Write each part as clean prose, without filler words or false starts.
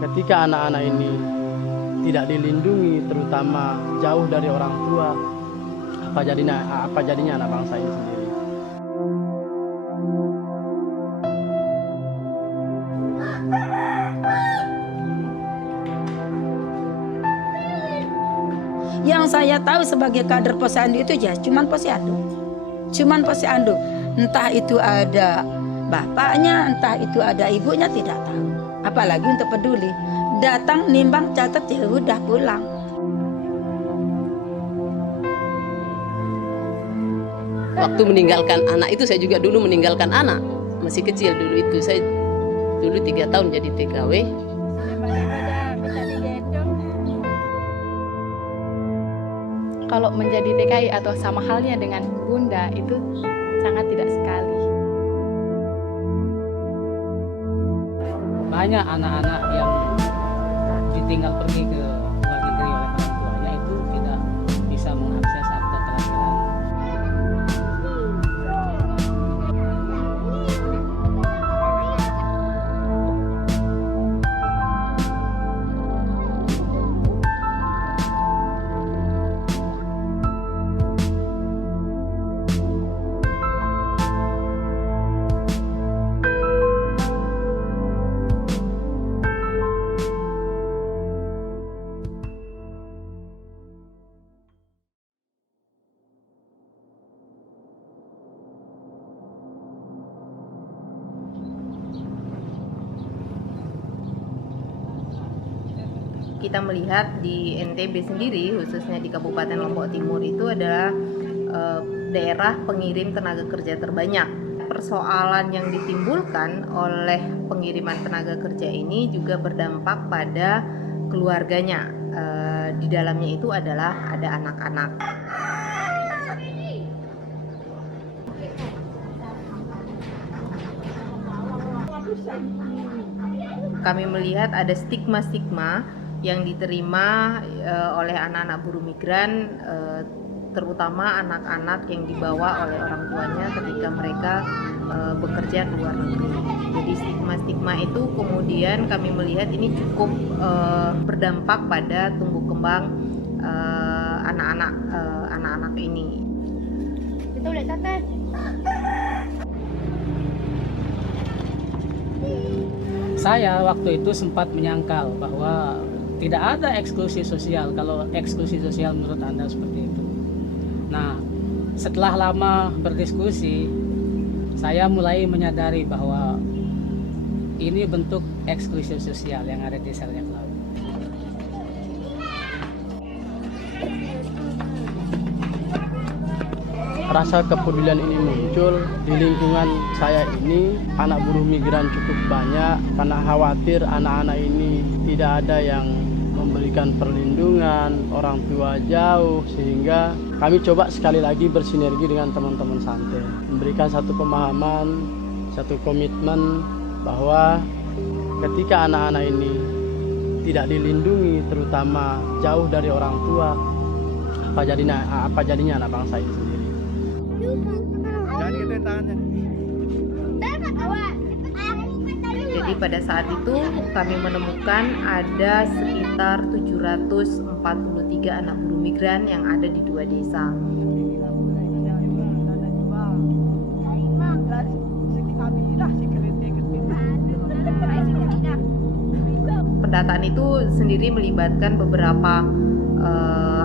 ketika anak-anak ini tidak dilindungi, terutama jauh dari orang tua, apa jadinya anak bangsa ini sendiri. Yang saya tahu sebagai kader Posyandu itu ya cuman Posyandu. Cuman Posyandu. Entah itu ada bapaknya, entah itu ada ibunya, tidak tahu. Apalagi untuk peduli. Datang nimbang catat ya udah pulang. Waktu meninggalkan anak itu saya juga dulu meninggalkan anak. Masih kecil dulu itu. Saya dulu 3 tahun jadi TKW. Kalau menjadi TKI atau sama halnya dengan bunda itu sangat tidak sekali. Banyak anak-anak yang ditinggal pergi ke luar negeri oleh orang tuanya itu tidak bisa mengakses akta kelahiran. Kita melihat di NTB sendiri, khususnya di Kabupaten Lombok Timur itu adalah daerah pengirim tenaga kerja terbanyak. Persoalan yang ditimbulkan oleh pengiriman tenaga kerja ini juga berdampak pada keluarganya. Di dalamnya itu adalah ada anak-anak. Kami melihat ada stigma-stigma yang diterima oleh anak-anak buruh migran, terutama anak-anak yang dibawa oleh orang tuanya ketika mereka bekerja ke luar negeri. Jadi stigma-stigma itu kemudian kami melihat ini cukup berdampak pada tumbuh kembang anak-anak ini. Kita udah santai. Saya waktu itu sempat menyangkal bahwa tidak ada eksklusi sosial. Kalau eksklusi sosial menurut Anda seperti itu. Nah, setelah lama berdiskusi, saya mulai menyadari bahwa ini bentuk eksklusi sosial yang ada di Selayar Laut. Rasa kepedulian ini muncul di lingkungan saya ini. Anak buruh migran cukup banyak karena khawatir anak-anak ini tidak ada yang memberikan perlindungan, orang tua jauh, sehingga kami coba sekali lagi bersinergi dengan teman-teman Santai, memberikan satu pemahaman, satu komitmen bahwa ketika anak-anak ini tidak dilindungi, terutama jauh dari orang tua, apa jadinya anak bangsa ini sendiri. Jadi pada saat itu kami menemukan ada sekitar 743 anak buruh migran yang ada di 2 desa. Pendataan itu sendiri melibatkan beberapa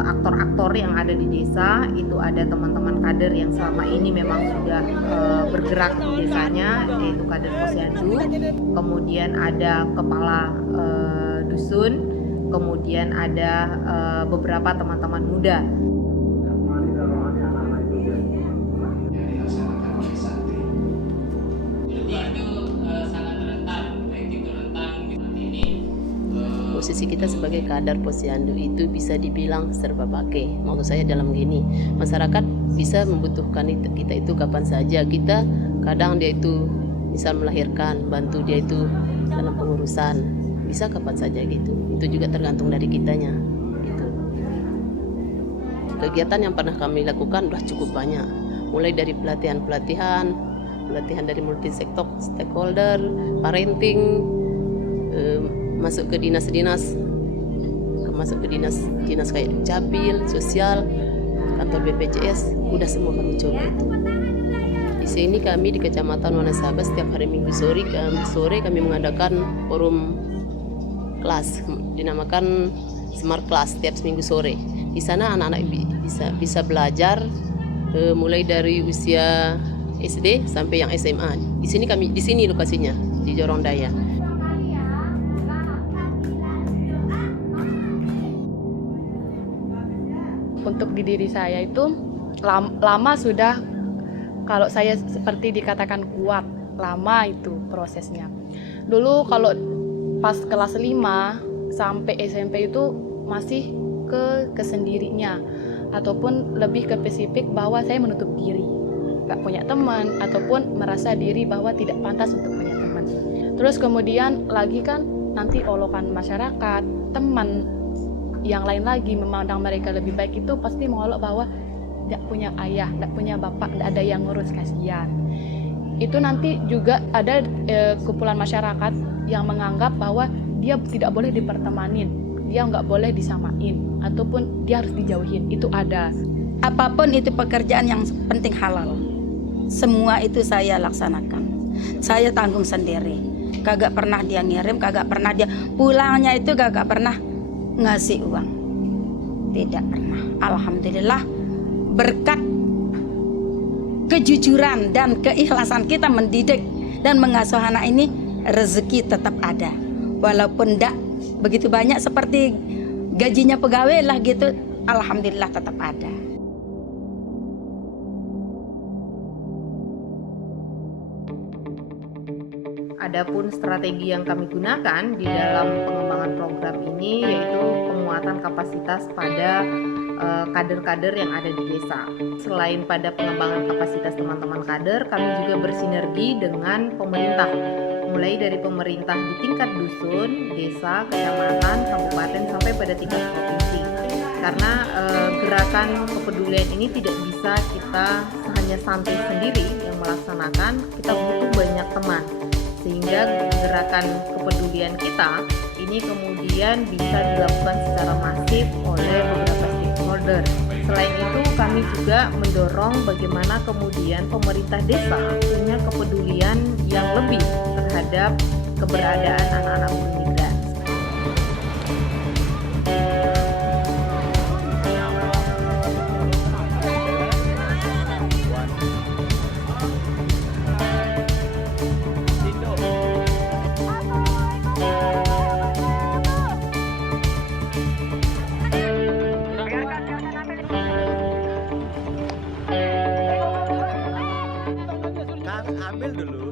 aktor-aktor yang ada di desa. Itu ada teman-teman kader yang selama ini memang sudah bergerak di desanya, yaitu kader Posyandu. Kemudian ada kepala dusun, kemudian ada beberapa teman-teman muda. Posisi kita sebagai kader Posyandu itu bisa dibilang serba pakai. Maksud saya dalam gini, masyarakat bisa membutuhkan kita itu kapan saja. Kita kadang dia itu misal melahirkan, bantu dia itu dalam pengurusan, bisa kapan saja gitu. Itu juga tergantung dari kitanya gitu. Kegiatan yang pernah kami lakukan sudah cukup banyak, mulai dari pelatihan dari multi stakeholder, parenting, masuk ke dinas-dinas, masuk ke dinas kayak Dukcapil, sosial, kantor BPJS, udah semua kami coba itu. Di sini kami di Kecamatan Wonosabar setiap hari Minggu sore kami mengadakan forum kelas, dinamakan Smart Class setiap Minggu sore. Di sana anak-anak bisa belajar mulai dari usia SD sampai yang SMA. Di sini lokasinya di Jorong Daya. Untuk di diri saya itu lama sudah, kalau saya seperti dikatakan kuat, lama itu prosesnya. Dulu kalau pas kelas 5 sampai SMP itu masih kesendirinya, ataupun lebih ke spesifik bahwa saya menutup diri, gak punya teman, ataupun merasa diri bahwa tidak pantas untuk punya teman. Terus kemudian lagi kan nanti olokan masyarakat, teman yang lain lagi memandang mereka lebih baik, itu pasti mengolok bahwa tidak punya ayah, tidak punya bapak, tidak ada yang ngurus, kasihan. Itu nanti juga ada kumpulan masyarakat yang menganggap bahwa dia tidak boleh dipertemanin, dia nggak boleh disamain, ataupun dia harus dijauhin. Itu ada. Apapun itu pekerjaan yang penting halal, semua itu saya laksanakan. Saya tanggung sendiri. Kagak pernah dia ngirim, kagak pernah dia pulangnya itu kagak pernah ngasih uang, tidak pernah. Alhamdulillah, berkat kejujuran dan keikhlasan kita mendidik dan mengasuh anak ini, rezeki tetap ada. Walaupun tidak begitu banyak seperti gajinya pegawai lah gitu, alhamdulillah tetap ada. Adapun strategi yang kami gunakan di dalam pengembangan program ini yaitu penguatan kapasitas pada kader-kader yang ada di desa. Selain pada pengembangan kapasitas teman-teman kader, kami juga bersinergi dengan pemerintah, mulai dari pemerintah di tingkat dusun, desa, kecamatan, kabupaten, sampai pada tingkat provinsi. Karena gerakan kepedulian ini tidak bisa kita hanya santai sendiri yang melaksanakan, kita butuh banyak teman. Sehingga gerakan kepedulian kita ini kemudian bisa dilakukan secara masif oleh beberapa stakeholder. Selain itu, kami juga mendorong bagaimana kemudian pemerintah desa punya kepedulian yang lebih terhadap keberadaan anak-anak buruh migran. Ambil dulu.